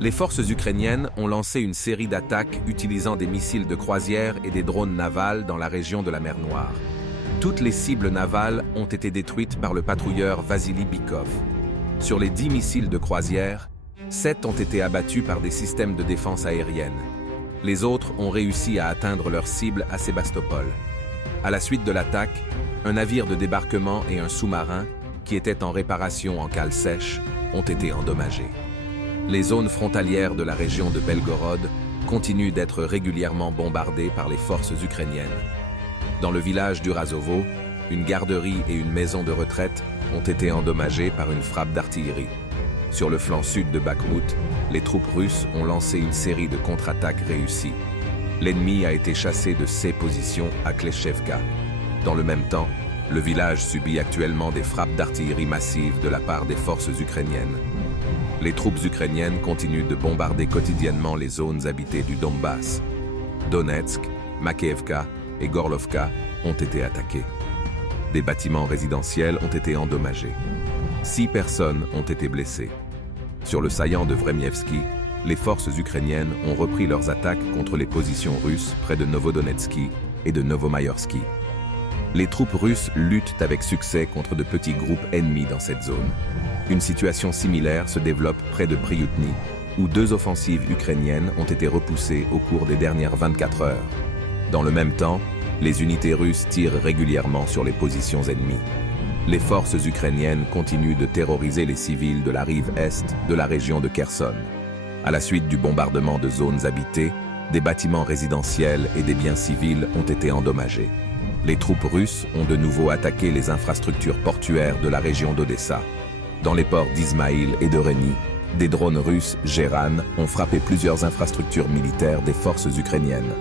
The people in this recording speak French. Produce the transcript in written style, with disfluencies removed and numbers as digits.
Les forces ukrainiennes ont lancé une série d'attaques utilisant des missiles de croisière et des drones navals dans la région de la mer Noire. Toutes les cibles navales ont été détruites par le patrouilleur Vassili Bykov. Sur les 10 missiles de croisière, 7 ont été abattus par des systèmes de défense aérienne. Les autres ont réussi à atteindre leur cible à Sébastopol. À la suite de l'attaque, un navire de débarquement et un sous-marin, qui étaient en réparation en cale sèche, ont été endommagés. Les zones frontalières de la région de Belgorod continuent d'être régulièrement bombardées par les forces ukrainiennes. Dans le village d'Urazovo, une garderie et une maison de retraite ont été endommagées par une frappe d'artillerie. Sur le flanc sud de Bakhmout, les troupes russes ont lancé une série de contre-attaques réussies. L'ennemi a été chassé de ses positions à Kleshevka. Dans le même temps, le village subit actuellement des frappes d'artillerie massives de la part des forces ukrainiennes. Les troupes ukrainiennes continuent de bombarder quotidiennement les zones habitées du Donbass. Donetsk, Makeivka et Gorlovka ont été attaqués. Des bâtiments résidentiels ont été endommagés. 6 personnes ont été blessées. Sur le saillant de Vremievski, les forces ukrainiennes ont repris leurs attaques contre les positions russes près de Novodonetsky et de Novomayorsky. Les troupes russes luttent avec succès contre de petits groupes ennemis dans cette zone. Une situation similaire se développe près de Prioutny, où 2 offensives ukrainiennes ont été repoussées au cours des dernières 24 heures. Dans le même temps, les unités russes tirent régulièrement sur les positions ennemies. Les forces ukrainiennes continuent de terroriser les civils de la rive est de la région de Kherson. À la suite du bombardement de zones habitées, des bâtiments résidentiels et des biens civils ont été endommagés. Les troupes russes ont de nouveau attaqué les infrastructures portuaires de la région d'Odessa. Dans les ports d'Izmaïl et de Reni, des drones russes Geran ont frappé plusieurs infrastructures militaires des forces ukrainiennes.